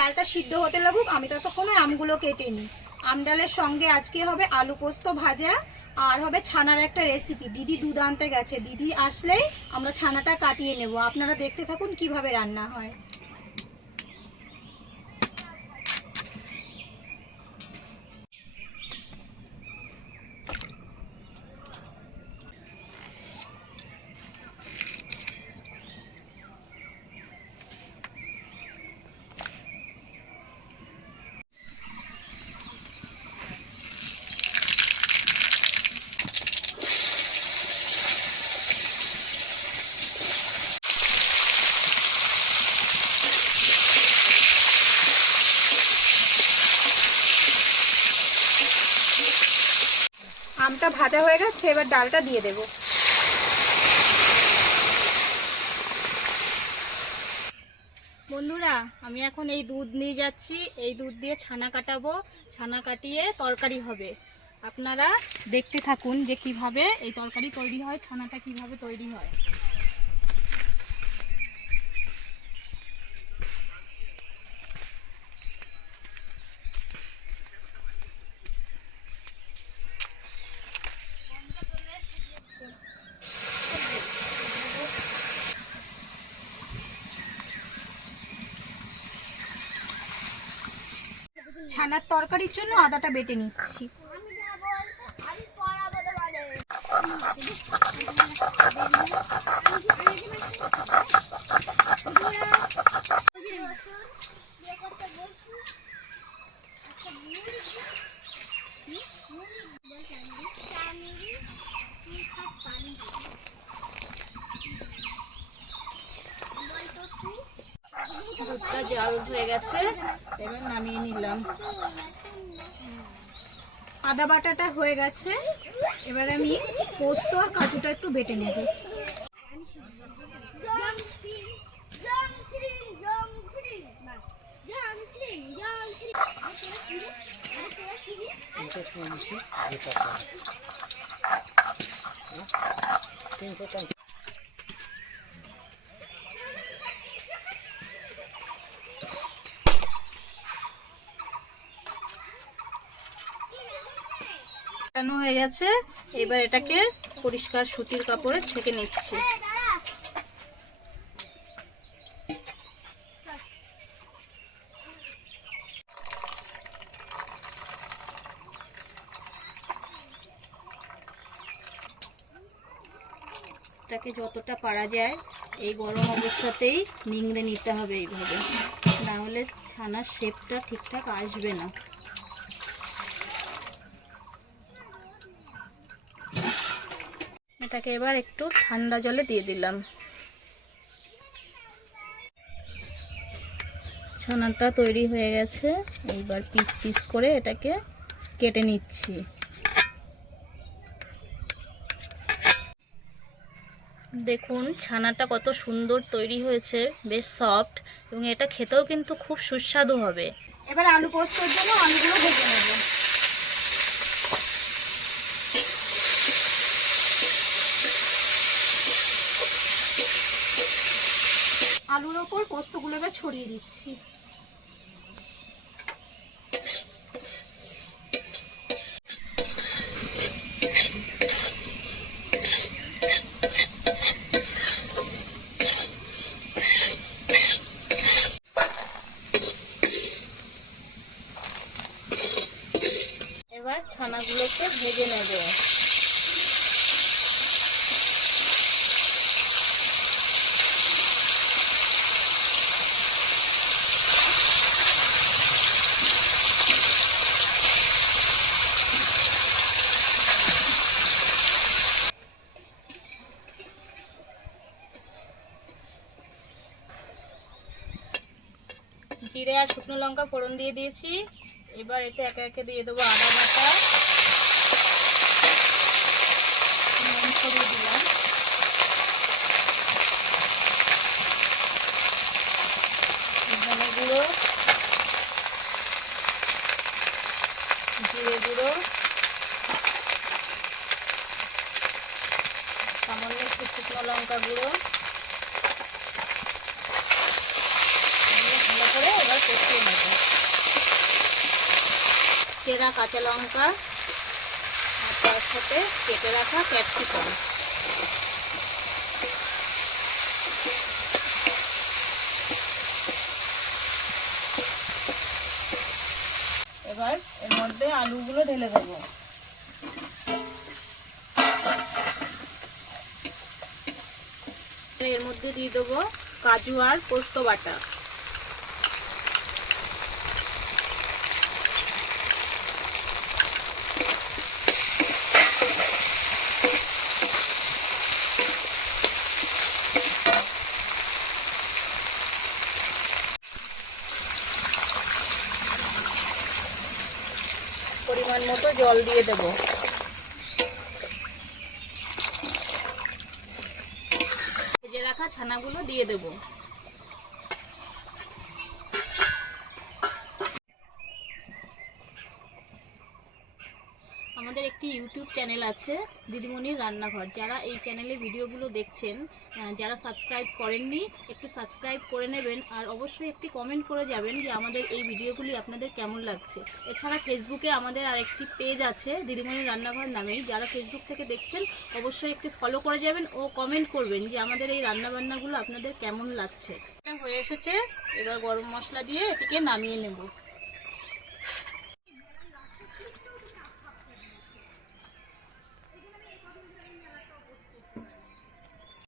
ডালটা সিদ্ধ হতে লাগুক, আমি ততক্ষণে আমগুলো কেটে নিই। আম ডালের সঙ্গে আজকে হবে আলু পোস্ত ভাজা আর হবে ছানার একটা রেসিপি। দিদি দুধ আনতে গেছে, দিদি আসলেই আমরা ছানাটা কাটিয়ে নেব। আপনারা দেখতে থাকুন কিভাবে রান্না হয়। আমটা ভাজা হয়ে গেছে, এবার ডালটা দিয়ে দেব। বন্ধুরা, আমি এখন এই দুধ নিয়ে যাচ্ছি, এই দুধ দিয়ে ছানা কাটাবো। ছানা কাটিয়ে তরকারি হবে। আপনারা দেখতে থাকুন যে কিভাবে এই তরকারি তৈরি হয়, ছানাটা কিভাবে তৈরি হয়। ছানার তরকারির জন্য আদাটা বেটে নিচ্ছি। দুধটা জাল হয়ে গেছে, এবার নামিয়ে নিলাম। আদা বাটাটা হয়ে গেছে, এবার আমি পোস্ত আর কাজুটা একটু বেটে নেব। হয়ে গেছে, এবার এটাকে পরিষ্কার সুতির কাপড়ে ছেঁকে নিচ্ছি। এটাকে যতটা পারা যায় এই গরম অবস্থাতেই নিংড়ে নিতে হবে এইভাবে, না হলে ছানার শেপটা ঠিকঠাক আসবে না। এটাকে এবার একটু ঠান্ডা জলে দিয়ে দিলাম। ছানাটা তৈরি হয়ে গেছে, এইবার পিস পিস করে এটাকে কেটে নিচ্ছি। দেখুন ছানাটা কত সুন্দর তৈরি হয়েছে, বেশ সফট, এবং এটা খেতেও কিন্তু খুব সুস্বাদু হবে। এবার আলু পোস্তর জন্য আলুগুলো ভেজে নেব। আলুর ওপর পোস্তগুলো এবার ছড়িয়ে দিচ্ছি। এবার ছানাগুলোকে ভেজে নেব। জিরে আর শুকনো লঙ্কা ফোড়ন দিয়ে দিয়েছি, এবার এতে একে একে দিয়ে দেবো আদা বাটা, নুন ছড়িয়ে দিলাম, ধনে গুঁড়ো, জিরে গুঁড়ো, সামান্য একটু শুকনো লঙ্কা গুঁড়ো, ভালো করে এবার কষিয়ে নেব। কাঁচা লঙ্কা আর তার সাথে কেটে রাখা ক্যাপসিকাম। এবার এর মধ্যে আলুগুলো ঢেলে দেবো। এর মধ্যে দিয়ে দেবো কাজু আর পোস্ত বাটা। পরিমাণ মতো জল দিয়ে দেব। ভেজে রাখা ছানাগুলো দিয়ে দেব। আমাদের একটি ইউটিউব চ্যানেল আছে দিদিমণির রান্নাঘর। যারা এই চ্যানেলে ভিডিওগুলো দেখছেন, যারা সাবস্ক্রাইব করেননি একটু সাবস্ক্রাইব করে নেবেন, আর অবশ্যই একটি কমেন্ট করে যাবেন যে আমাদের এই ভিডিওগুলি আপনাদের কেমন লাগছে। এছাড়া ফেসবুকে আমাদের আরেকটি পেজ আছে দিদিমণির রান্নাঘর নামেই। যারা ফেসবুক থেকে দেখছেন অবশ্যই একটি ফলো করে যাবেন ও কমেন্ট করবেন যে আমাদের এই রান্নাবান্নাগুলো আপনাদের কেমন লাগছে। এটা হয়ে এসেছে, এবার গরম মশলা দিয়ে এটিকে নামিয়ে নেব।